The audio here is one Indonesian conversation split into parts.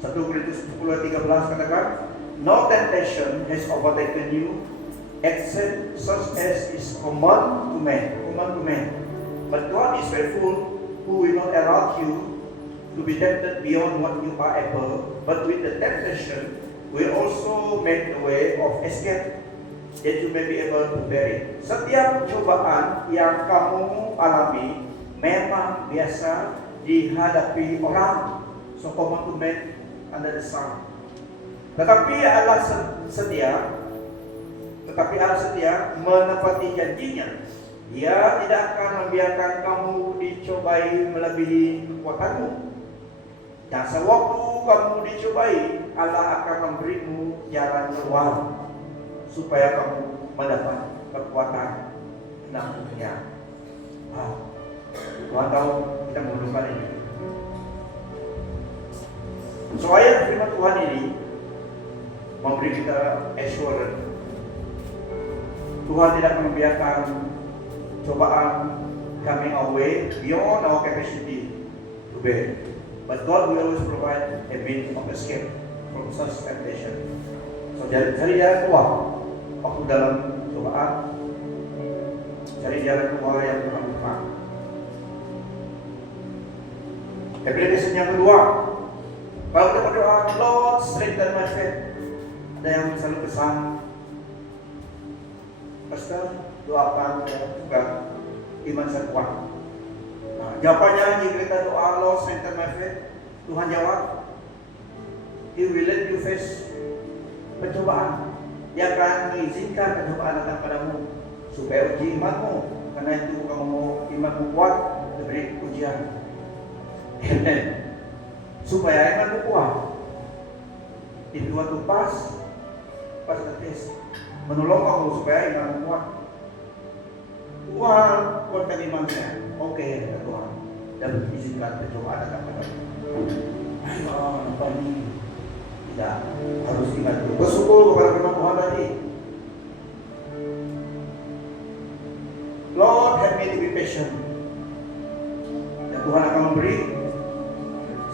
1 Korintus 10:13 katakan, no temptation has overtaken you except such as is common to man. But God is faithful, who will not allow you to be tempted beyond what you are able, but with the temptation will also make the way of escape, that you may be able to bear it. Setiap cobaan yang kamu alami memang biasa dihadapi orang. So common to man under the sun. Tetapi Allah setia menepati janjinya. Dia tidak akan membiarkan kamu dicobai melebihi kekuatanmu. Dan sewaktu kamu dicobai, Allah akan memberimu jalan keluar supaya kamu mendapat kekuatan menanggungnya. Tuhan tahu kita membutuhkan ini. So ayat firman Tuhan ini memberi kita assurance. Tuhan tidak membiarkan cobaan coming our way beyond our capacity to bear. But God will always provide a means of escape from such temptation. So cari jalan keluar waktu dalam cobaan. Cari jalan keluar yang Tuhan buka. Application yang kedua, kalau kita berdoa, Lord strengthen my faith. Ada yang selalu pesan, Pastor, doakan saya juga iman saya kuat. Nah, jawabannya jika kita doa, Lord strengthen my faith, Tuhan jawab, He will let you face pencobaan. Dia akan mengizinkan pencobaan datang padamu supaya uji imanmu. Karena itu kamu mau imanmu kuat, diberi ujian. Amen. Supaya imanmu kuat. If you want to pass the test. Menolong kamu supaya imanmu kuat. Tuhan kuatkan iman saya. Oke, kata Tuhan. Dan izinkan pencobaan datang padamu. Ayo, apa ini? Tidak harus ingat dulu. Bersyukur kepada firman Tuhan tadi. Lord, help me to be patient. Dan Tuhan akan memberi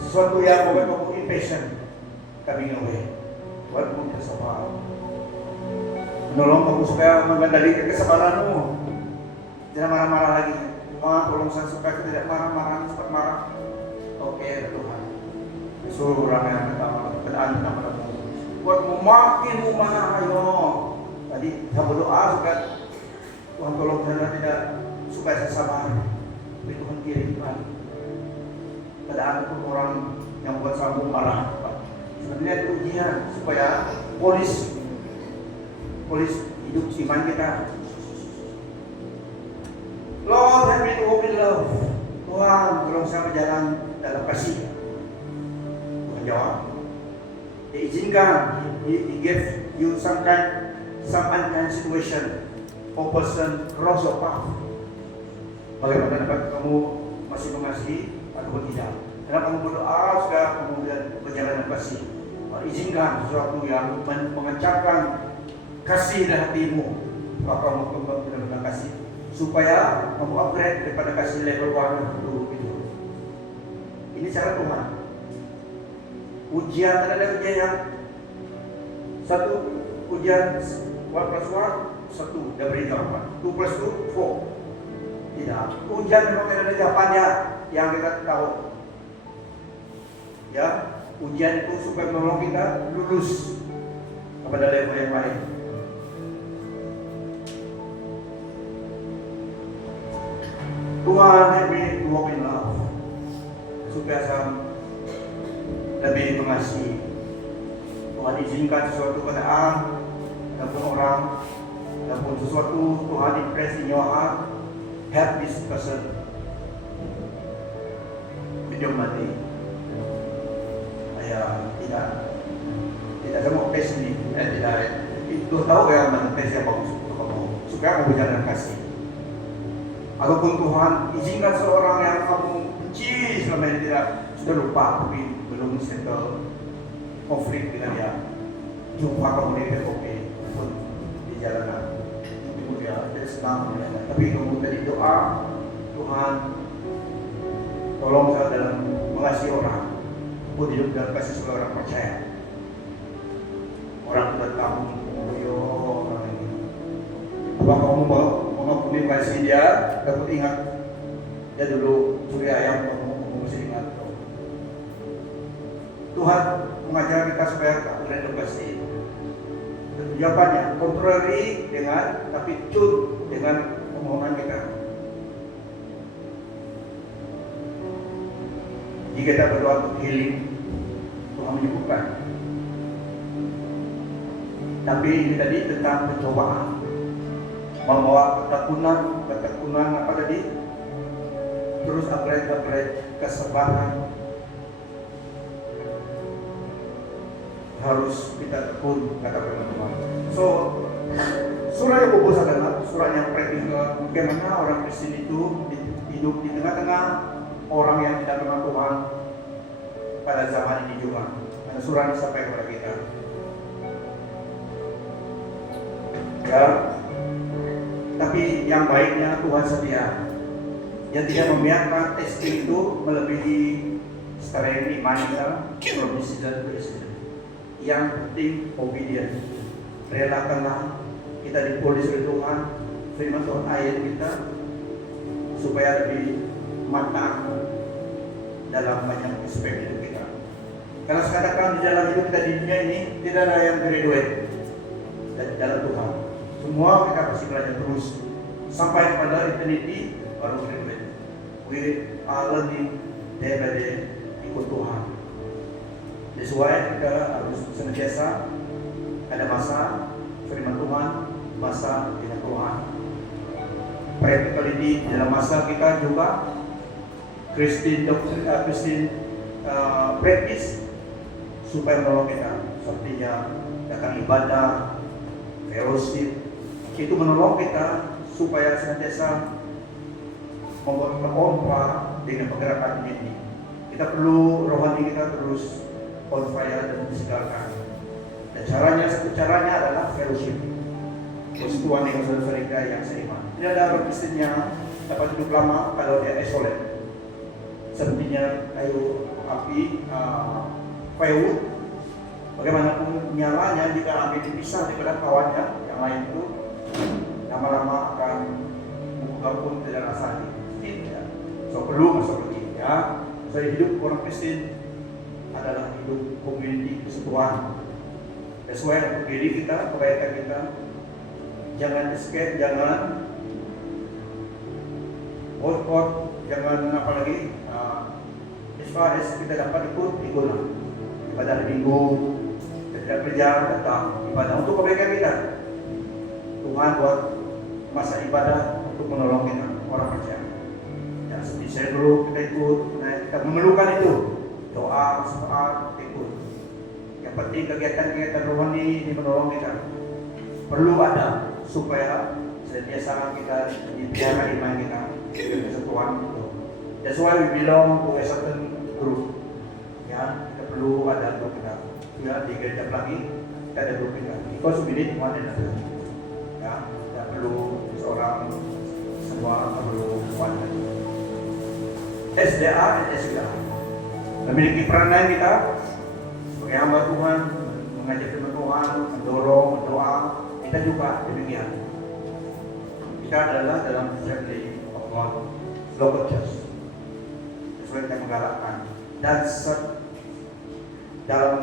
sesuatu yang membuat kamu impatient coming away. Tuhan pun bersabar. Menolong kamu supaya mengendalikan kesabaranmu. Jangan marah-marah lagi. Tuhan tolong saya supaya tidak marah-marah, cepat marah. Oke, Tuhan. Suruh orang yang pertama buat makin rumah, ayo. Tadi saya berdoa supaya Tuhan tolong saya tidak supaya saya sabar. Tapi Tuhan kirimkan pada pun orang yang membuat saya marah. Sebenarnya itu ujian supaya polis hidup iman kita. Lord, help me to walk in love. Tuhan, tolong saya berjalan dalam kasih. Jawab. Dia izinkan, he gave you some unkind situation or person cross your path. Bagaimana dapat kamu masih mengasihi atau tidak? Karena kamu berdoa supaya kamu berjalan dengan kasih. Izinkan sesuatu yang mengencangkan kasih dalam hatimu. Kalau kamu benar-benar kasih, supaya kamu upgrade daripada kasih level 1 dulu itu. Ini cara Tuhan. Ujian terhadap ujian yang satu, ujian 1 plus 1 1, dia beri jawaban. 2 plus 2 4. Tidak, ujian memang tidak ada jawabannya yang kita tahu. Ya, ujian itu supaya menolong kita lulus kepada level yang lain. Tuhan, help me to walk in love, supaya saya lebih mengasihi. Tuhan izinkan sesuatu keadaan ataupun orang ataupun sesuatu Tuhan impress in your heart, help this person hidup mati. Saya tidak semua tes ini, tidak itu tahu yang mana tes yang bagus untuk kamu supaya kamu berjalan kasih. Ataupun Tuhan izinkan seorang yang kamu benci selama ini sudah lupa tapi belum settle konflik dengan dia, jumpa kamu di PKP pun di jalanan, itu dia tidak senang dengan. Tapi kamu tadi doa, Tuhan tolong saya dalam mengasihi orang, pun hidup dalam kasih sebagai orang percaya. Orang itu datang, orang ini. Abang kamu mau mengampuni kasih dia, dapat ingat dia dulu suri ayam, kamu mesti ingat. Tuhan mengajar kita supaya tak beredukasi. Jawabannya kontrari dengan tapi tune dengan permohonan kita. Jika kita berdoa untuk healing, Tuhan menyembuhkan. Tapi ini tadi tentang pencobaan, membawa ketakunan apa tadi? Terus upgrade kesabaran. Harus kita tekun, kata teman-teman. So, surah yang bobos adalah surah yang praktikal. Bagaimana orang Kristen itu hidup di tengah-tengah orang yang tidak kenal Tuhan pada zaman ini juga. Karena surah ini sampai kepada kita. Ya, tapi yang baiknya Tuhan setia, yang tidak membiarkan testing itu melebihi standar iman kita, melebihi dan Kristen. Yang penting obedient. Relakanlah kita dipolis oleh Tuhan, firman Tuhan ayat kita supaya lebih matang dalam banyak aspek hidup kita. Karena sekarang di dalam hidup kita di dunia ini tidak ada yang graduate dari dalam Tuhan. Semua kita pasti belajar terus sampai kepada eternity baru graduate. We are learning day by day ikut Tuhan. That's why kita harus senantiasa ada masa firman Tuhan, masa dengan Tuhan. Practicality dalam masa kita juga Christian practice supaya menolong kita. Sepertinya datang ibadah, fellowship, itu menolong kita supaya senantiasa membuat pompa dengan pergerakan ini. Kita perlu rohani kita terus on fire dan disegarkan. Dan satu caranya adalah fellowship, persekutuan dengan saudara-saudara yang seiman. Tidak ada orang Kristen yang dapat hidup lama kalau dia isolate. Sepertinya kayu api, firewood, bagaimanapun nyalanya jika api dipisah daripada kawannya yang lain itu lama-lama akan membuka pun tidak rasanya. Tidak. So perlu masuk lagi ya. So hidup orang Kristen adalah hidup community persekutuan. Sesuai dengan diri kita, kebaikan kita. Jangan escape, jangan boycott, jangan apa lagi. As far as kita dapat ikutlah. Ibadah minggu, kita tidak kerja, datang ibadah untuk kebaikan kita. Tuhan buat masa ibadah untuk menolong kita, orang percaya. Ya, seperti saya dulu kita ikut, kita memerlukan itu. Doa, syafaat, ikut. Yang penting kegiatan-kegiatan rohani ini menolong kita. Perlu ada supaya senantiasa kita dipiara iman kita dengan kesatuan itu. That's why we belong to a certain group. Ya, kita perlu ada grup kita. Ya, di gereja lagi kita ada grup kita. Because we need one another. Ya, kita perlu seorang semua perlu one another. SDA dan SDA. Memiliki peranan kita sebagai hamba Tuhan, mengajak firman Tuhan, mendorong, mendoa. Kita juga demikian. Kita adalah dalam family of God, local church. Sesuai kita menggalakkan. Dan dalam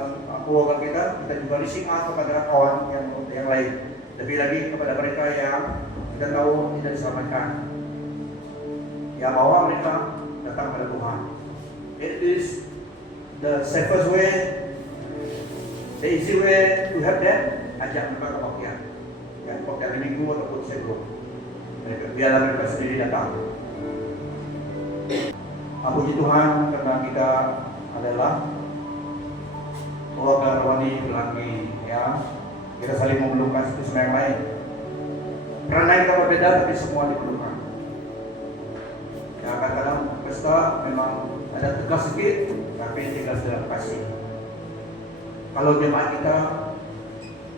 keluarga kita juga reaching out kepada kawan yang lain. Lebih lagi kepada mereka yang kita tahu tidak diselamatkan. Yang bawa mereka datang pada Tuhan. It is the safest way, the easy way to help them. Ajak mereka ke pakaian, ya, pakaian minggu ataupun sebelum. Biarlah mereka sendiri datang. Puji Tuhan karena kita adalah keluarga rohani Pelangi, ya. Kita saling memerlukan satu sama yang lain. Karena kita berbeda tapi semua diperlukan. Ya, kadang-kadang pesta memang ada tegas sedikit, tapi tegas dalam kasih. Kalau jemaat kita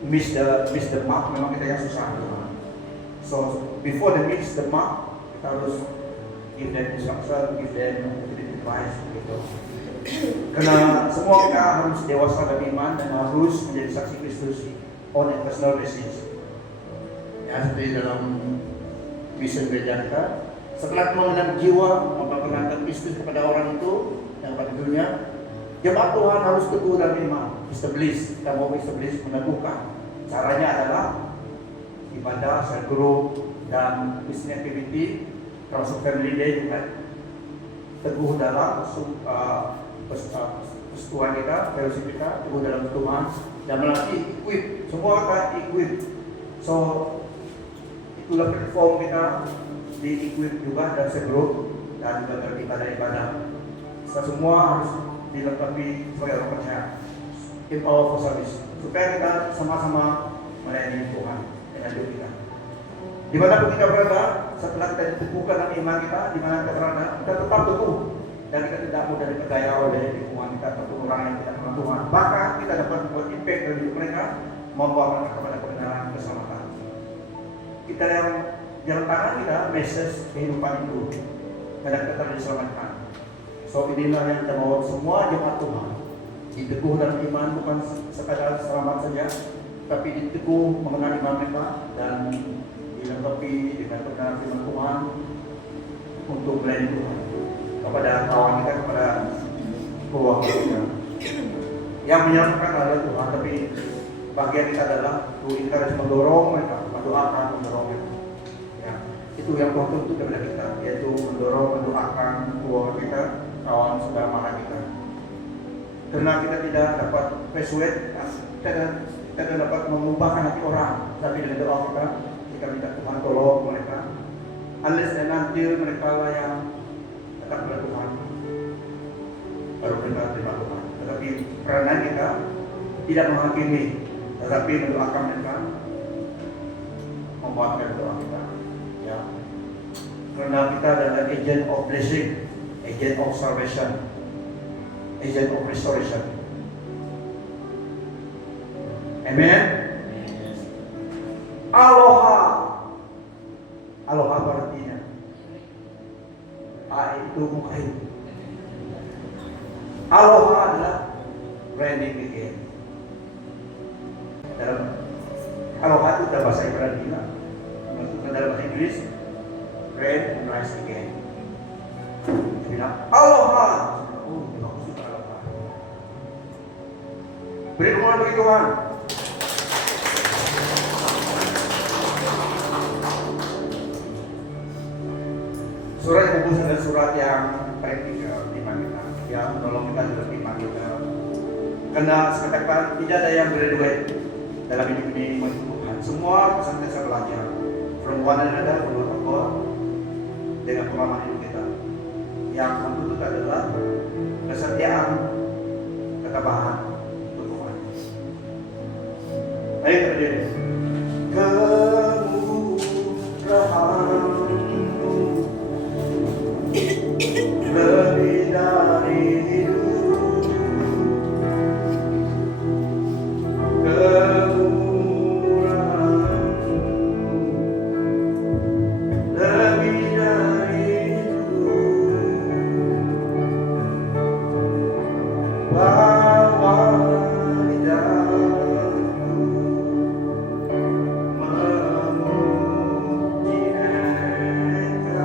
miss the mark, memang kita yang susah. So before they miss the mark, kita harus give them instruction, give them advice, gitu. Karena semua kita harus dewasa dalam iman dan harus menjadi saksi Kristus on a personal basis. Ya, seperti dalam mission gereja kita, setelah mengenal jiwa, memperkenalkan Kristus kepada orang itu yang pada dunia, jemaat Tuhan harus teguh dalam iman. Establish, kita mau establish, meneguhkan. Caranya adalah ibadah, cell group, dan Christian activity, termasuk family day juga. Teguh dalam persekutuan kita, fellowship kita, teguh dalam Tuhan, dan melatih, equip, semua kita equip. So, itulah platform kita di equip juga dan segrup dan juga dalam ibadah-ibadah. Kita semua harus dilengkapi sebagai orang percaya. In our service, supaya kita sama-sama melayani Tuhan dengan hidup kita. Di mana pun kita berada, setelah kita diteguhkan dalam iman kita, di mana kita berada, kita tetap teguh dan kita tidak mudah diperdaya oleh lingkungan kita ataupun orang yang tidak mengenal Tuhan. Bahkan kita dapat membuat impact dari hidup mereka, membawa mereka kepada kebenaran keselamatan. Kita yang jalan tangan kita, message kehidupan itu, dan kita telah diselamatkan. So inilah yang kita mau semua jemaat Tuhan diteguh dalam iman, bukan sekadar selamat saja, tapi diteguh mengenal iman mereka dan dilengkapi dengan kebenaran firman Tuhan untuk melayani Tuhan kepada kawan kita, kepada keluarga kita. Yang menyelamatkan adalah Tuhan, tapi bagian kita adalah kita harus mendorong mereka, mendoakan, mendorong mereka. Ya, itu yang Tuhan tuntut kepada kita, yaitu mendorong, mendoakan keluarga kita, kawan saudara mara kita. Karena kita tidak dapat persuade, kita tidak dapat mengubahkan hati orang, tapi dengan doa kita minta Tuhan tolong mereka. Unless and until mereka lah yang tetap kepada Tuhan, baru mereka terima Tuhan. Tetapi peranan kita tidak menghakimi, tetapi mendoakan mereka, membuatkan doa kita. Ya, karena kita adalah agent of blessing, agent of salvation, agent of restoration. Amen. Aloha. Aloha artinya itu mukhair. Aloha adalah branding again. Dalam aloha itu dalam bahasa Ibrani juga. Maksudnya dalam bahasa Inggris, brand and rise again. Dia bilang aloha. Oh, bagus juga aloha. Beri dukungan bagi Tuhan. Surat yang bagus adalah surat yang praktikal di iman kita, yang menolong kita dalam iman kita. Karena sekatakan tidak ada yang graduate dalam hidup ini menuju Tuhan. Semua senantiasa belajar. From one another, menurut Allah, dengan pengalaman hidup kita. Yang menuntut adalah kesetiaan, ketabahan untuk Tuhan. Ayo kita berdiri. Lebih dari hidup, kemurahan, lebih dari hidup, bahwa di dalamku memuji Engkau.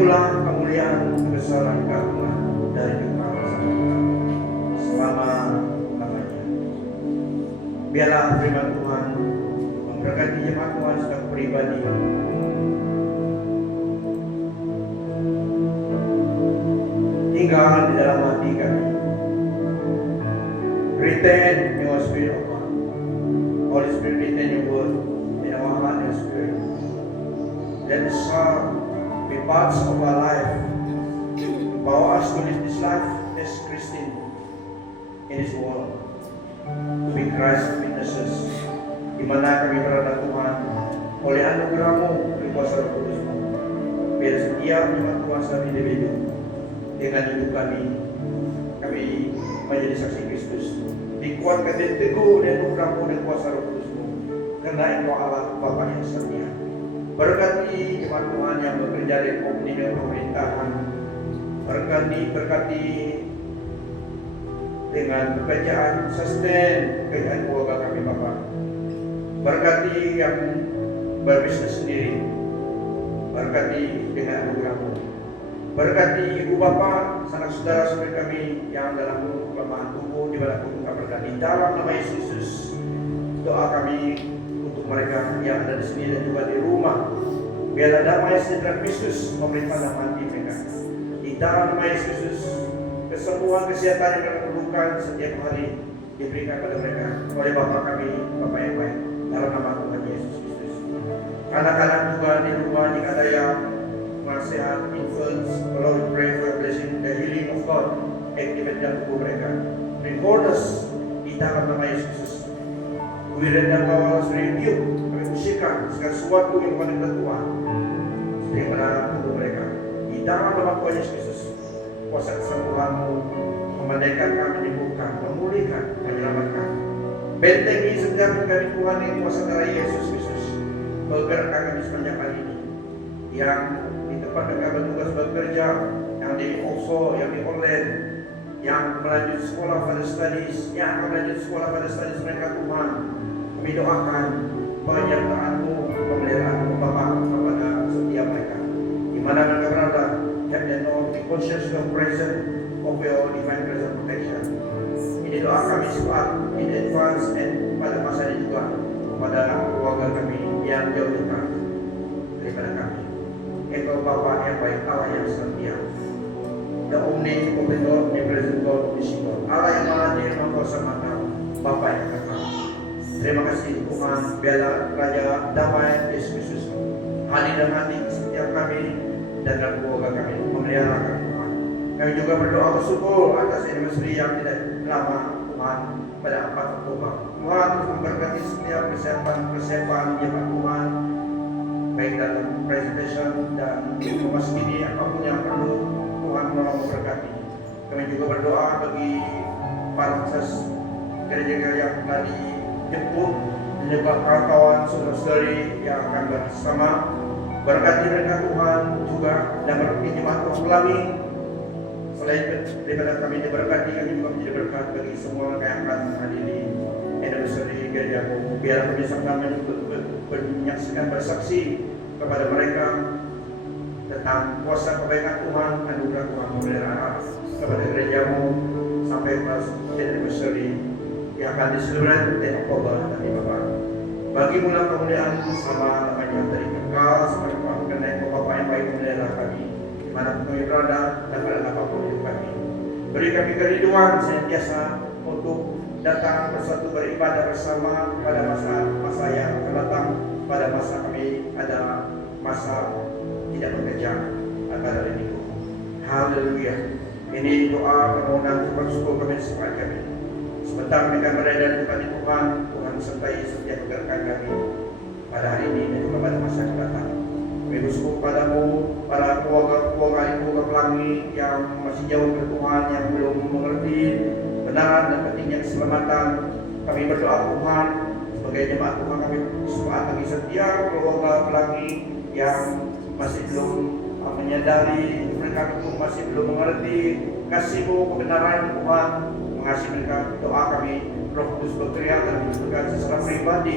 mula kemuliaan, kebesaran, keagungan dari kekal sampai selama-lamanya. Biarlah firman Tuhan memberkati jemaat Tuhan secara pribadi, tinggal di dalam hati kami. Retain your spirit of God. Holy Spirit, retain your word in our heart and spirit. Let the shall be parts of our life. Empower us to live this life as Christian in this world. To be Christ witnesses. Di mana kami berada Tuhan, oleh anugerah-Mu, oleh kuasa Roh Kudus-Mu. Biar setiap jemaat Tuhan saat individu dengan hidup kami menjadi saksi Kristus. Dikuatkan dan teguh dan anugerah-Mu dan kuasa Roh Kudus-Mu. Karena Engkau Allah Bapa yang setia. Berkati jemaat Tuhan yang bekerja di komuni pemerintahan. Berkati dengan pekerjaan sustain pekerjaan keluarga kami Bapa. Berkati yang berbisnis sendiri. Berkati dengan anugerah-Mu. Berkati ibu bapa, sanak saudara-saudara kami yang dalam kelemahan tubuh di mana pun kami berada. Di dalam nama Yesus, doa kami untuk mereka yang ada di sini dan juga di rumah. Biarlah damai sejahtera Kristus memerintah dalam hati mereka. Di dalam nama Yesus, kesembuhan kesehatan yang mereka perlukan setiap hari diberikan kepada mereka oleh Bapa kami, Bapa yang baik. Dalam nama Tuhan Yesus Kristus. Anak-anak juga di rumah jika ada yang nasihat, influence, Lord pray for blessing, the healing of God, activate dalam tubuh mereka. Record us di dalam nama Yesus. Wirenda kawal rebuke, kami usikan segala sesuatu yang paling Tuhan yang melarang tubuh mereka. Di dalam nama Tuhan Yesus Kristus, kuasa kesembuhan-Mu memandaikan kami, menyembuhkan, memulihkan, menyelamatkan. Bentengi setiap kami Tuhan yang kuasa darah Yesus Kristus. Bergerakkan kami sepanjang hari ini. Yang di tempat mereka bertugas bekerja, yang di OSO, yang di online, yang melanjut sekolah pada studies, yang akan melanjut sekolah pada studies mereka Tuhan. Kami doakan penyertaan-Mu, pemeliharaan-Mu Bapa kepada setiap mereka. Di mana mereka berada, have them know the conscious of presence of your divine presence protection. Ini doa kami sekuat in advance and pada masa ini juga kepada keluarga kami yang jauh dekat daripada kami. Engkau Bapa yang baik, Allah yang setia. The omnipotent God, omnipresent God, omniscient. Allah yang maha hadir, maha kuasa, maha tahu. Bapa yang kekal. Terima kasih Tuhan, biarlah Raja damai Yesus Kristus hadir dalam hati setiap kami dan dalam keluarga kami, memelihara kami Tuhan. Kami juga berdoa bersyukur atas anniversary yang tidak lama Tuhan pada 4 Oktober. Tuhan terus memberkati setiap persiapan jemaat Tuhan, baik dalam presentation dan kemas ini apapun yang perlu Tuhan menolong memberkati. Kami juga berdoa bagi para akses gereja-gereja yang telah dijemput dan juga kawan-kawan saudara-saudari yang akan bersama. Berkati mereka Tuhan juga dan berkati jemaat Tuhan kami. Selain daripada kami diberkati, kami juga menjadi berkat bagi semua yang akan menghadiri anniversary gereja-Mu. Biar kami sama menyaksikan bersaksi kepada mereka tentang kuasa kebaikan Tuhan, anugerah Tuhan pemeliharaan kepada gereja-Mu sampai pas anniversary yang akan diselebrasi 10 Oktober nanti Bapa. Bagi mula kemuliaan sama namanya dari kekal sampai mengenai Bapa yang baik memelihara kami dimanapun kami berada dan pada apapun hidup kami. Beri kami kerinduan senantiasa untuk datang bersatu beribadah bersama pada masa yang akan datang, pada masa kami ada masa tidak bekerja akan hari Minggu. Haleluya. Ini doa permohonan Tuhan syukur kami semua kami. Sebentar mereka berada di depan Tuhan, Tuhan sertai setiap pergerakan kami pada hari ini dan juga pada masa yang datang. Kami bersyukur padamu, para keluarga pelangi yang masih jauh dari Tuhan, yang belum mengerti kebenaran dan pentingnya keselamatan. Kami berdoa Tuhan, sebagai jemaat Tuhan kami semua bagi setiap keluarga pelangi yang masih belum menyadari, mereka masih belum mengerti kasih-Mu, kebenaran Tuhan. Mengasihi mereka, doa kami, Roh Kudus berkreat dalam hidup mereka secara pribadi.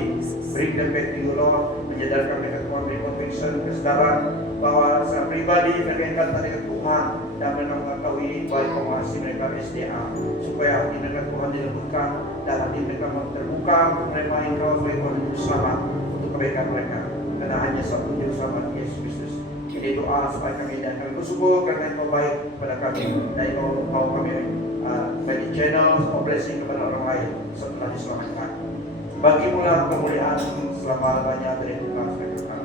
Bring them back to you, Lord. Menyadarkan mereka Tuhan, beri conviction, kesadaran bahwa secara pribadi mereka yang kata dengan Tuhan dan mereka mengetahui baik mengasihi mereka SDA supaya hati mereka Tuhan dilembutkan dan hati mereka terbuka untuk menerima Engkau sebagai Tuhan dan Juru Selamat untuk kebaikan mereka. Karena hanya satu Juru Selamat, Yesus Kristus. Ini doa supaya kami dan kami bersyukur karena Engkau baik kepada kami dan Engkau mau kami menjadi channel of blessing kepada orang lain setelah diselamatkan. Bagimulah kemuliaan selama-lamanya dari Tuhan sampai kekal.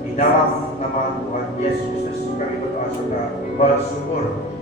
Di dalam nama Tuhan Yesus Kristus kami berdoa serta bersyukur.